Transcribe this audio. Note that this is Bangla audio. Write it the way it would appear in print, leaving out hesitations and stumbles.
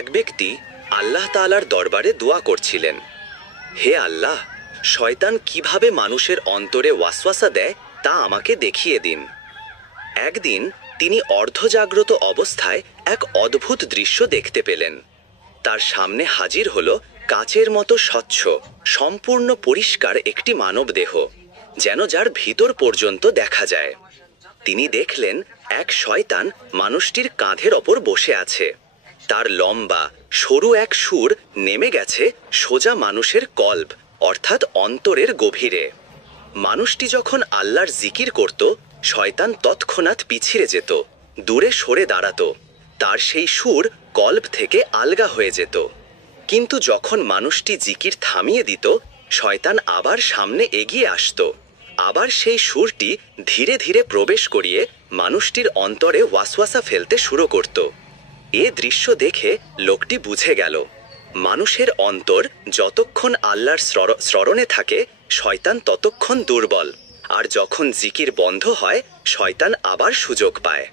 এক ব্যক্তি আল্লাহ তাআলার দরবারে দোয়া করছিলেন, হে আল্লাহ, শয়তান কিভাবে মানুষের অন্তরে ওয়াসওয়াসা দেয় তা আমাকে দেখিয়ে দিন। একদিন তিনি অর্ধজাগ্রত অবস্থায় এক অদ্ভুত দৃশ্য দেখতে পেলেন। তার সামনে হাজির হলো কাচের মতো স্বচ্ছ, সম্পূর্ণ পরিষ্কার একটি মানবদেহ, যেন যার ভিতর পর্যন্ত দেখা যায়। তিনি দেখলেন এক শয়তান মানুষটির কাঁধের ওপর বসে আছে। তার লম্বা সরু এক সুর নেমে গেছে সোজা মানুষের কল্ব অর্থাৎ অন্তরের গভীরে। মানুষটি যখন আল্লাহর জিকির করত, শয়তান তৎক্ষণাৎ পিছিয়ে যেত, দূরে সরে দাঁড়াতো। তার সেই সুর কল্ব থেকে আলগা হয়ে যেত। কিন্তু যখন মানুষটি জিকির থামিয়ে দিত, শয়তান আবার সামনে এগিয়ে আসতো। আবার সেই সুরটি ধীরে ধীরে প্রবেশ করিয়ে মানুষটির অন্তরে ওয়াসওয়াসা ফেলতে শুরু করত। এ দৃশ্য দেখে লোকটি বুঝে গেল, মানুষের অন্তর যতক্ষণ আল্লাহর স্মরণে থাকে, শয়তান ততক্ষণ দুর্বল, আর যখন জিকির বন্ধ হয়, শয়তান আবার সুযোগ পায়।